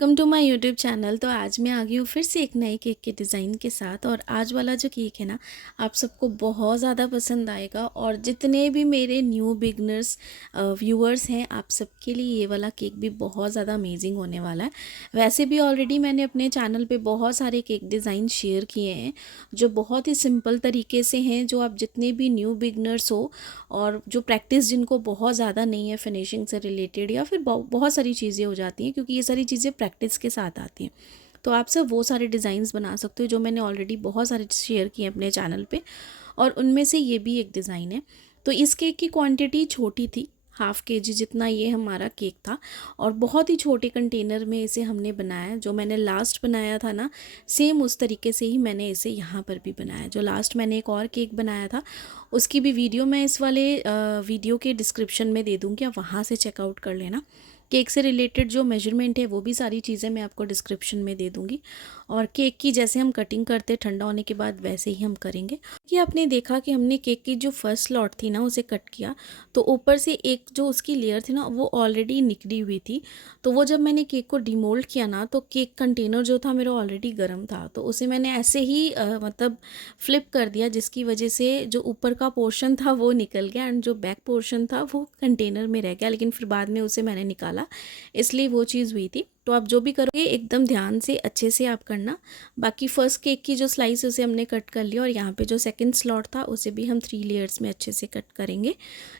Welcome to my YouTube channel. तो आज मैं आ गई हूँ फिर से एक नए केक के डिज़ाइन के साथ। और आज वाला जो केक है ना, आप सबको बहुत ज़्यादा पसंद आएगा। और जितने भी मेरे न्यू बिगनर्स व्यूअर्स हैं, आप सबके लिए ये वाला केक भी बहुत ज़्यादा अमेजिंग होने वाला है। वैसे भी ऑलरेडी मैंने अपने चैनल पे बहुत सारे केक डिज़ाइन शेयर किए हैं जो बहुत ही सिंपल तरीके से हैं, जो आप जितने भी न्यू बिगनर्स हो और जो प्रैक्टिस जिनको बहुत ज़्यादा नहीं है फिनिशिंग से रिलेटेड, या फिर बहुत सारी चीज़ें हो जाती हैं, क्योंकि ये सारी चीज़ें प्रैक्टिस के साथ आती हैं। तो आप सब वो सारे डिज़ाइंस बना सकते हो जो मैंने ऑलरेडी बहुत सारे शेयर किए हैं अपने चैनल पे, और उनमें से ये भी एक डिज़ाइन है। तो इस केक की क्वांटिटी छोटी थी, 1/2 kg जितना ये हमारा केक था, और बहुत ही छोटे कंटेनर में इसे हमने बनाया। जो मैंने लास्ट बनाया था ना, सेम उस तरीके से ही मैंने इसे यहाँ पर भी बनाया। जो लास्ट मैंने एक और केक बनाया था, उसकी भी वीडियो मैं इस वाले वीडियो के डिस्क्रिप्शन में दे दूँगी, आप वहाँ से चेकआउट कर लेना। केक से रिलेटेड जो मेजरमेंट है वो भी सारी चीज़ें मैं आपको डिस्क्रिप्शन में दे दूँगी। और केक की जैसे हम कटिंग करते ठंडा होने के बाद, वैसे ही हम करेंगे। कि आपने देखा कि हमने केक की जो फर्स्ट स्लॉट थी ना, उसे कट किया, तो ऊपर से एक जो उसकी लेयर थी ना, वो ऑलरेडी निकली हुई थी। तो वो जब मैंने केक को डिमोल्ड किया ना, तो केक कंटेनर जो था मेरा ऑलरेडी गर्म था, तो उसे मैंने ऐसे ही मतलब फ्लिप कर दिया, जिसकी वजह से जो ऊपर का पोर्शन था वो निकल गया, एंड जो बैक पोर्शन था वो कंटेनर में रह गया। लेकिन फिर बाद में उसे मैंने निकाला, इसलिए वो चीज़ हुई थी। तो आप जो भी करोगे एकदम ध्यान से अच्छे से आप करना। बाकी फर्स्ट केक की जो स्लाइस उसे हमने कट कर लिया, और यहाँ पे जो सेकंड स्लॉट था उसे भी हम 3 लेयर्स में अच्छे से कट करेंगे।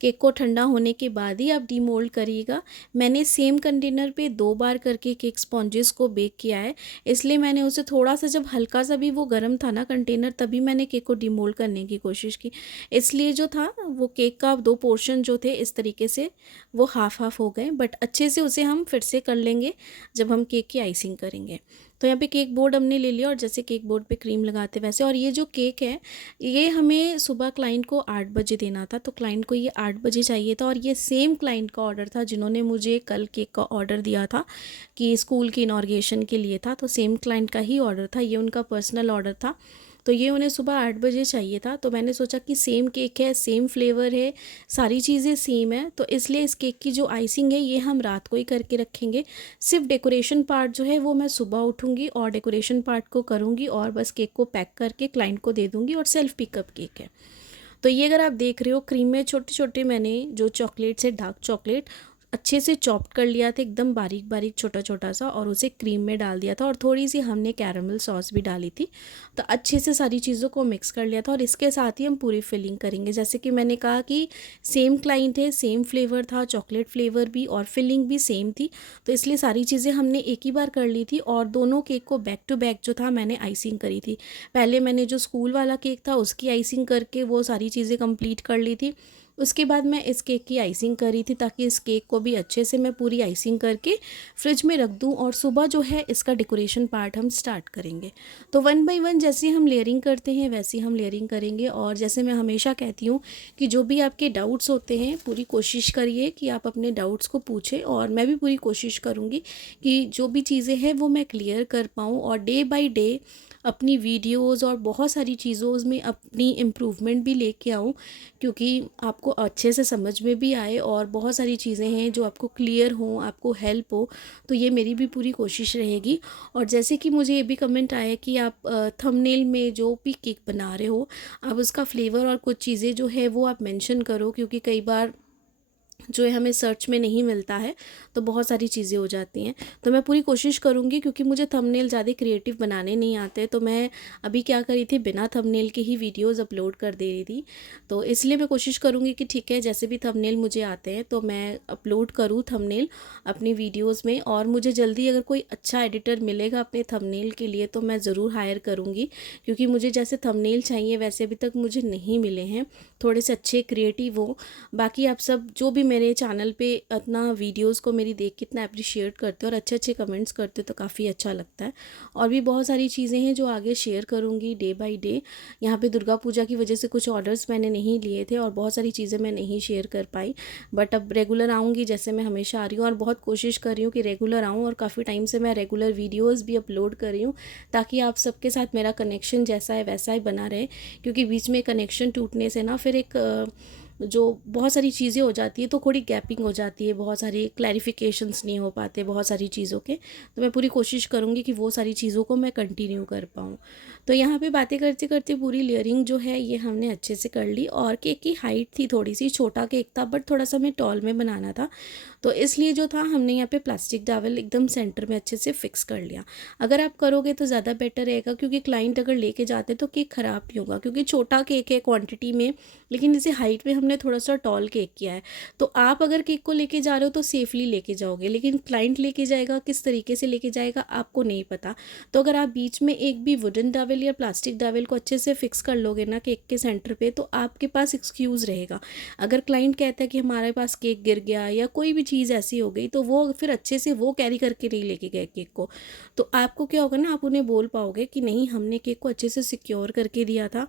केक को ठंडा होने के बाद ही आप डीमोल्ड करिएगा। मैंने सेम कंटेनर पे 2 बार करके केक स्पॉन्जेस को बेक किया है, इसलिए मैंने उसे थोड़ा सा, जब हल्का सा भी वो गर्म था ना कंटेनर, तभी मैंने केक को डीमोल्ड करने की कोशिश की। इसलिए जो था वो केक का 2 पोर्शन जो थे इस तरीके से वो हाफ हाफ हो गए। बट अच्छे से उसे हम फिर से कर लेंगे जब हम केक की आइसिंग करेंगे। तो यहाँ पे केक बोर्ड हमने ले लिया, और जैसे केक बोर्ड पे क्रीम लगाते वैसे। और ये जो केक है, ये हमें सुबह क्लाइंट को 8 बजे देना था, तो क्लाइंट को ये 8 बजे चाहिए था। और ये सेम क्लाइंट का ऑर्डर था जिन्होंने मुझे कल केक का ऑर्डर दिया था कि स्कूल की इनॉर्गेशन के लिए था। तो सेम क्लाइंट का ही ऑर्डर था, ये उनका पर्सनल ऑर्डर था। तो ये उन्हें सुबह 8 बजे चाहिए था। तो मैंने सोचा कि सेम केक है, सेम फ्लेवर है, सारी चीज़ें सेम है, तो इसलिए इस केक की जो आइसिंग है ये हम रात को ही करके रखेंगे। सिर्फ डेकोरेशन पार्ट जो है वो मैं सुबह उठूँगी और डेकोरेशन पार्ट को करूँगी, और बस केक को पैक करके क्लाइंट को दे दूँगी। और सेल्फ पिकअप केक है। तो ये अगर आप देख रहे हो, क्रीम में छोटे छोटे मैंने जो चॉकलेट्स है, डार्क चॉकलेट अच्छे से चॉप्ड कर लिया था, एकदम बारीक बारीक छोटा छोटा सा, और उसे क्रीम में डाल दिया था। और थोड़ी सी हमने कैरमल सॉस भी डाली थी। तो अच्छे से सारी चीज़ों को मिक्स कर लिया था, और इसके साथ ही हम पूरी फिलिंग करेंगे। जैसे कि मैंने कहा कि सेम क्लाइंट है, सेम फ्लेवर था, चॉकलेट फ्लेवर भी, और फिलिंग भी सेम थी। तो इसलिए सारी चीज़ें हमने एक ही बार कर ली थी। और दोनों केक को बैक टू बैक जो था मैंने आइसिंग करी थी। पहले मैंने जो स्कूल वाला केक था उसकी आइसिंग करके वो सारी चीज़ें कंप्लीट कर ली थी। उसके बाद मैं इस केक की आइसिंग करी थी, ताकि इस केक को भी अच्छे से मैं पूरी आइसिंग करके फ्रिज में रख दूं, और सुबह जो है इसका डेकोरेशन पार्ट हम स्टार्ट करेंगे। तो 1 बाय 1 जैसे हम लेयरिंग करते हैं वैसे हम लेयरिंग करेंगे। और जैसे मैं हमेशा कहती हूँ कि जो भी आपके डाउट्स होते हैं, पूरी कोशिश करिए कि आप अपने डाउट्स को पूछें, और मैं भी पूरी कोशिश करूँगी कि जो भी चीज़ें हैं वो मैं क्लियर कर पाऊँ, और डे बाय डे अपनी वीडियोस और बहुत सारी चीज़ों में अपनी इम्प्रूवमेंट भी लेके आऊँ, क्योंकि आपको अच्छे से समझ में भी आए, और बहुत सारी चीज़ें हैं जो आपको क्लियर हों, आपको हेल्प हो। तो ये मेरी भी पूरी कोशिश रहेगी। और जैसे कि मुझे ये भी कमेंट आया कि आप थंबनेल में जो भी केक बना रहे हो, आप उसका फ्लेवर और कुछ चीज़ें जो है वो आप मेंशन करो, क्योंकि कई बार जो है हमें सर्च में नहीं मिलता है, तो बहुत सारी चीज़ें हो जाती हैं। तो मैं पूरी कोशिश करूँगी, क्योंकि मुझे थंबनेल ज़्यादा क्रिएटिव बनाने नहीं आते, तो मैं अभी क्या करी थी, बिना थंबनेल के ही वीडियोस अपलोड कर दे रही थी। तो इसलिए मैं कोशिश करूँगी कि ठीक है, जैसे भी थंबनेल मुझे आते हैं तो मैं अपलोड करूँ थंबनेल अपनी वीडियोज़ में। और मुझे जल्दी अगर कोई अच्छा एडिटर मिलेगा अपने थंबनेल के लिए तो मैं ज़रूर हायर करूँगी, क्योंकि मुझे जैसे थंबनेल चाहिए वैसे अभी तक मुझे नहीं मिले हैं, थोड़े से अच्छे क्रिएटिव हो। बाकी आप सब जो भी मेरे चैनल पे इतना वीडियोस को मेरी देख के इतना अप्रिशिएट करते हो और अच्छे अच्छे कमेंट्स करते हो, तो काफ़ी अच्छा लगता है। और भी बहुत सारी चीज़ें हैं जो आगे शेयर करूँगी डे बाय डे। यहाँ पे दुर्गा पूजा की वजह से कुछ ऑर्डर्स मैंने नहीं लिए थे, और बहुत सारी चीज़ें मैं नहीं शेयर कर पाई। बट अब रेगुलर आऊँगी, जैसे मैं हमेशा आ रही हूँ, और बहुत कोशिश कर रही हूँ कि रेगुलर आऊँ। और काफ़ी टाइम से मैं रेगुलर वीडियोज़ भी अपलोड कर रही हूँ, ताकि आप सबके साथ मेरा कनेक्शन जैसा है वैसा ही बना रहे। क्योंकि बीच में कनेक्शन टूटने से ना फिर एक जो बहुत सारी चीज़ें हो जाती है तो थोड़ी गैपिंग हो जाती है, बहुत सारे क्लैरिफिकेशंस नहीं हो पाते बहुत सारी चीज़ों के। तो मैं पूरी कोशिश करूँगी कि वो सारी चीज़ों को मैं कंटिन्यू कर पाऊँ। तो यहाँ पे बातें करते करते पूरी लेयरिंग जो है ये हमने अच्छे से कर ली, और केक की हाइट थी थोड़ी सी, छोटा केक था बट थोड़ा सा हमें टॉल में बनाना था, तो इसलिए जो था हमने यहाँ पे प्लास्टिक डॉवल एकदम सेंटर में अच्छे से फिक्स कर लिया। अगर आप करोगे तो ज़्यादा बेटर रहेगा, क्योंकि क्लाइंट अगर लेके जाते तो केक ख़राब नहीं होगा, क्योंकि छोटा केक है क्वांटिटी में, लेकिन इसे हाइट में हमने थोड़ा सा टॉल केक किया है। तो आप अगर केक को लेके जा रहे हो तो सेफली लेके जाओगे, लेकिन क्लाइंट लेके जाएगा, किस तरीके से लेके जाएगा आपको नहीं पता। तो अगर आप बीच में एक भी वुडन डॉवल या प्लास्टिक डॉवल को अच्छे से फिक्स कर लोगे ना केक के सेंटर पे, तो आपके पास एक्सक्यूज़ रहेगा। अगर क्लाइंट कहता है कि हमारे पास केक गिर गया या कोई भी चीज़ ऐसी हो गई, तो वो फिर अच्छे से वो कैरी करके नहीं लेके गए केक को, तो आपको क्या होगा ना, आप उन्हें बोल पाओगे कि नहीं, हमने केक को अच्छे से सिक्योर करके दिया था।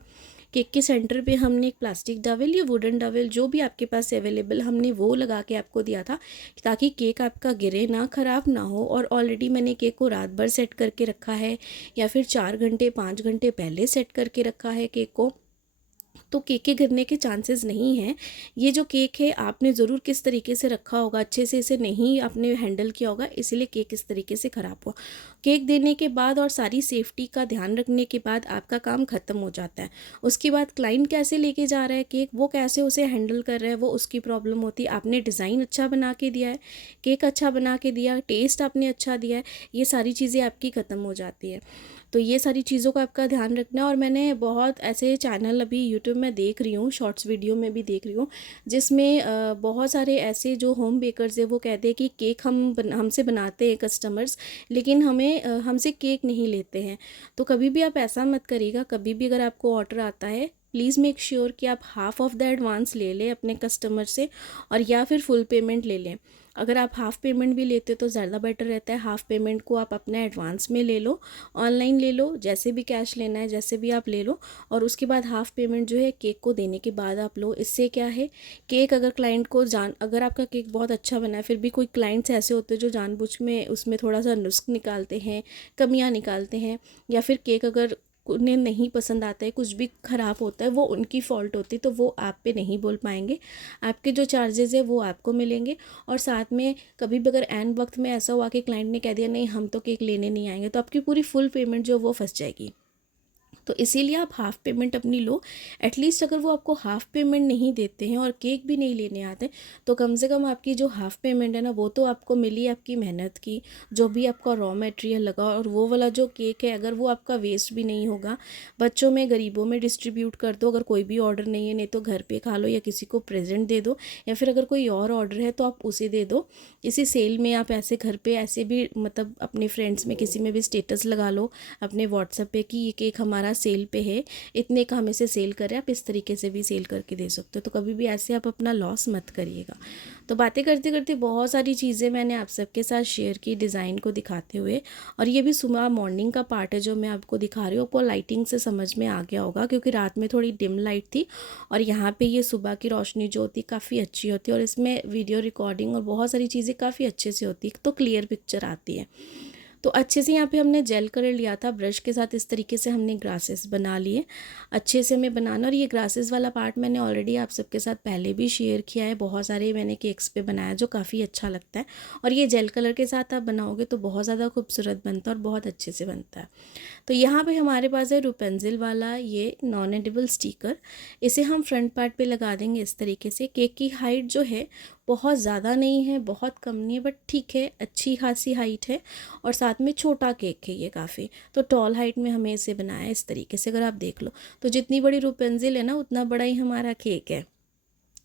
केक के सेंटर पे हमने एक प्लास्टिक डॉवल या वुडन डॉवल जो भी आपके पास अवेलेबल, हमने वो लगा के आपको दिया था, ताकि केक आपका गिरे ना, ख़राब ना हो। और ऑलरेडी मैंने केक को रात भर सेट करके रखा है, या फिर 4 घंटे 5 घंटे पहले सेट करके रखा है केक को, तो केक के गिरने के चांसेस नहीं हैं। ये जो केक है आपने ज़रूर किस तरीके से रखा होगा, अच्छे से इसे नहीं आपने हैंडल किया होगा, इसीलिए केक इस तरीके से ख़राब हुआ। केक देने के बाद और सारी सेफ्टी का ध्यान रखने के बाद आपका काम ख़त्म हो जाता है। उसके बाद क्लाइंट कैसे लेके जा रहा है केक, वो कैसे उसे हैंडल कर रहा है, वो उसकी प्रॉब्लम होती है। आपने डिज़ाइन अच्छा बना के दिया है, केक अच्छा बना के दिया, टेस्ट आपने अच्छा दिया है, ये सारी चीज़ें आपकी ख़त्म हो जाती है। तो ये सारी चीज़ों का आपका ध्यान रखना है। और मैंने बहुत ऐसे चैनल अभी यूट्यूब में देख रही हूँ, शॉर्ट्स वीडियो में भी देख रही हूँ, जिसमें बहुत सारे ऐसे जो होम बेकर्स है वो कहते हैं कि केक हमसे बनाते हैं कस्टमर्स, लेकिन हमसे केक नहीं लेते हैं। तो कभी भी आप ऐसा मत करिएगा। कभी भी अगर आपको ऑर्डर आता है, प्लीज़ मेक श्योर कि आप हाफ़ ऑफ द एडवांस ले लें अपने कस्टमर से, और या फिर फुल पेमेंट ले लें। अगर आप हाफ़ पेमेंट भी लेते हो तो ज़्यादा बेटर रहता है। हाफ़ पेमेंट को आप अपने एडवांस में ले लो, ऑनलाइन ले लो, जैसे भी कैश लेना है जैसे भी आप ले लो, और उसके बाद हाफ़ पेमेंट जो है केक को देने के बाद आप लो। इससे क्या है, केक अगर क्लाइंट को अगर आपका केक बहुत अच्छा बना है, फिर भी कोई क्लाइंट्स ऐसे होते हैं जो जानबूझ में उसमें थोड़ा सा नुस्ख निकालते हैं, कमियाँ निकालते हैं, या फिर केक अगर उन्हें नहीं पसंद आता है, कुछ भी ख़राब होता है, वो उनकी फ़ॉल्ट होती है, तो वो आप पे नहीं बोल पाएंगे। आपके जो चार्जेज़ है वो आपको मिलेंगे। और साथ में कभी भी अगर एन वक्त में ऐसा हुआ कि क्लाइंट ने कह दिया नहीं हम तो केक लेने नहीं आएंगे, तो आपकी पूरी फुल पेमेंट जो वो फंस जाएगी। तो इसीलिए आप हाफ़ पेमेंट अपनी लो। एटलीस्ट अगर वो आपको हाफ़ पेमेंट नहीं देते हैं और केक भी नहीं लेने आते, तो कम से कम आपकी जो हाफ़ पेमेंट है ना, वो तो आपको मिली आपकी मेहनत की, जो भी आपका रॉ मटेरियल लगा, और वो वाला जो केक है अगर वो आपका वेस्ट भी नहीं होगा, बच्चों में गरीबों में डिस्ट्रीब्यूट कर दो। अगर कोई भी ऑर्डर नहीं है, नहीं तो घर पे खा लो या किसी को प्रेजेंट दे दो, या फिर अगर कोई और ऑर्डर है तो आप उसे दे दो। इसी सेल में आप ऐसे घर पे ऐसे भी मतलब अपने फ्रेंड्स में किसी में भी स्टेटस लगा लो अपने व्हाट्सएप पे कि ये केक हमारा सेल पे है, इतने का हम इसे सेल कर रहे हैं, आप इस तरीके से भी सेल करके दे सकते हो। तो कभी भी ऐसे आप अपना लॉस मत करिएगा। तो बातें करते करते बहुत सारी चीज़ें मैंने आप सबके साथ शेयर की डिज़ाइन को दिखाते हुए, और ये भी सुबह मॉर्निंग का पार्ट है जो मैं आपको दिखा रही हूँ। आपको लाइटिंग से समझ में आ गया होगा, क्योंकि रात में थोड़ी डिम लाइट थी, और यहाँ पे ये सुबह की रोशनी जो होती काफ़ी अच्छी होती है, और इसमें वीडियो रिकॉर्डिंग और बहुत सारी चीज़ें काफ़ी अच्छे से होती है, तो क्लियर पिक्चर आती है। तो अच्छे से यहाँ पे हमने जेल कलर लिया था ब्रश के साथ, इस तरीके से हमने ग्रासेस बना लिए अच्छे से हमें बनाना। और ये ग्रासेस वाला पार्ट मैंने ऑलरेडी आप सबके साथ पहले भी शेयर किया है, बहुत सारे मैंने केक्स पे बनाया जो काफ़ी अच्छा लगता है। और ये जेल कलर के साथ आप बनाओगे तो बहुत ज़्यादा खूबसूरत बनता है और बहुत अच्छे से बनता है। तो यहाँ पे हमारे पास है रुपेंजिल वाला ये नॉन एडिबल स्टिकर, इसे हम फ्रंट पार्ट पे लगा देंगे इस तरीके से। केक की हाइट जो है बहुत ज़्यादा नहीं है, बहुत कम नहीं है, बट ठीक है, अच्छी खासी हाइट है, और साथ में छोटा केक है ये काफ़ी, तो टॉल हाइट में हमें इसे बनाया इस तरीके से। अगर आप देख लो तो जितनी बड़ी रुपेंजिल है ना, उतना बड़ा ही हमारा केक है।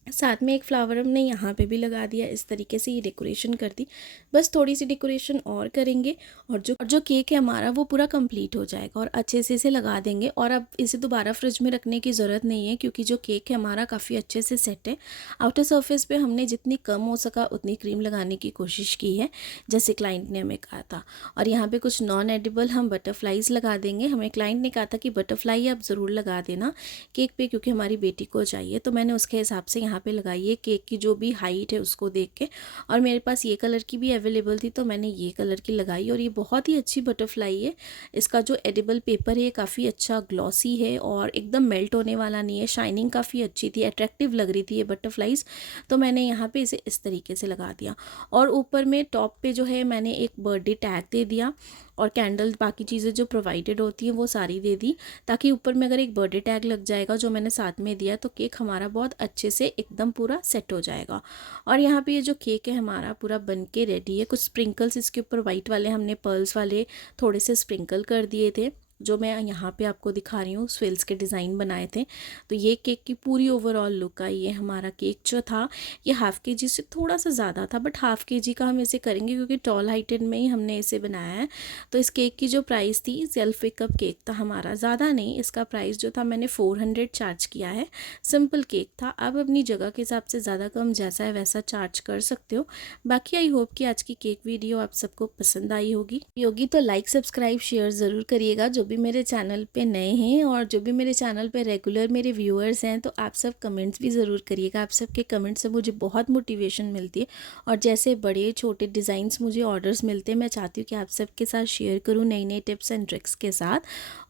साथ में एक फ्लावर हमने यहाँ पे भी लगा दिया, इस तरीके से ये डेकोरेशन कर दी। बस थोड़ी सी डेकोरेशन और करेंगे, और जो केक है हमारा वो पूरा कंप्लीट हो जाएगा, और अच्छे से इसे लगा देंगे। और अब इसे दोबारा फ्रिज में रखने की ज़रूरत नहीं है, क्योंकि जो केक है हमारा काफ़ी अच्छे से सेट है। आउटर सरफेस पे हमने जितनी कम हो सका उतनी क्रीम लगाने की कोशिश की है, जैसे क्लाइंट ने हमें कहा था। और यहाँ पे कुछ नॉन एडिबल हम बटरफ्लाइज लगा देंगे। हमें क्लाइंट ने कहा था कि बटरफ्लाई आप ज़रूर लगा देना केक पे, क्योंकि हमारी बेटी को चाहिए, तो मैंने उसके हिसाब से यहाँ यहाँ पे लगाई है केक की जो भी हाइट है उसको देख के, और मेरे पास ये कलर की भी अवेलेबल थी तो मैंने ये कलर की लगाई। और ये बहुत ही अच्छी बटरफ्लाई है। इसका जो एडिबल पेपर है काफ़ी अच्छा ग्लॉसी है और एकदम मेल्ट होने वाला नहीं है। शाइनिंग काफ़ी अच्छी थी, अट्रैक्टिव लग रही थी ये बटरफ्लाइज, तो मैंने यहाँ पे इसे इस तरीके से लगा दिया। और ऊपर में टॉप पे जो है मैंने एक बर्थडे टैग दे दिया, और कैंडल्स बाकी चीज़ें जो प्रोवाइडेड होती हैं वो सारी दे दी, ताकि ऊपर में अगर एक बर्थडे टैग लग जाएगा जो मैंने साथ में दिया तो केक हमारा बहुत अच्छे से एकदम पूरा सेट हो जाएगा। और यहाँ पे ये जो केक है हमारा पूरा बन के रेडी है। कुछ स्प्रिंकल्स इसके ऊपर वाइट वाले हमने पर्ल्स वाले थोड़े से स्प्रिंकल कर दिए थे, जो मैं यहाँ पे आपको दिखा रही हूँ, स्वेल्स के डिज़ाइन बनाए थे। तो ये केक की पूरी ओवरऑल लुक आई। ये हमारा केक जो था ये हाफ़ के जी से थोड़ा सा ज़्यादा था, बट हाफ़ के जी का हम इसे करेंगे क्योंकि टॉल हाइटेड में ही हमने इसे बनाया है। तो इस केक की जो प्राइस थी, सेल्फ कप केक था हमारा, ज़्यादा नहीं, इसका प्राइस जो था मैंने 400 चार्ज किया है। सिंपल केक था, आप अपनी जगह के हिसाब से ज़्यादा कम जैसा है वैसा चार्ज कर सकते हो। बाकी आई होप कि आज की केक वीडियो आप सबको पसंद आई होगी तो लाइक सब्सक्राइब शेयर ज़रूर करिएगा जो भी मेरे चैनल पे नए हैं, और जो भी मेरे चैनल पे रेगुलर मेरे व्यूअर्स हैं तो आप सब कमेंट्स भी ज़रूर करिएगा। आप सबके कमेंट्स से मुझे बहुत मोटिवेशन मिलती है, और जैसे बड़े छोटे डिज़ाइंस मुझे ऑर्डर्स मिलते हैं मैं चाहती हूँ कि आप सबके साथ शेयर करूँ नई नई टिप्स एंड ट्रिक्स के साथ।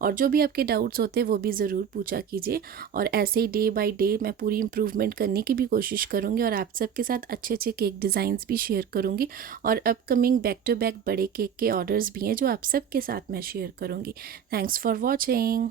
और जो भी आपके डाउट्स होते हैं वो भी ज़रूर पूछा कीजिए, और ऐसे ही डे बाय डे मैं पूरी इम्प्रूवमेंट करने की भी कोशिश करूँगी, और आप सबके साथ अच्छे अच्छे केक डिज़ाइंस भी शेयर करूँगी। और अपकमिंग बैक टू बैक बड़े केक के ऑर्डर्स भी हैं जो आप सबके साथ मैं शेयर करूँगी। Thanks for watching.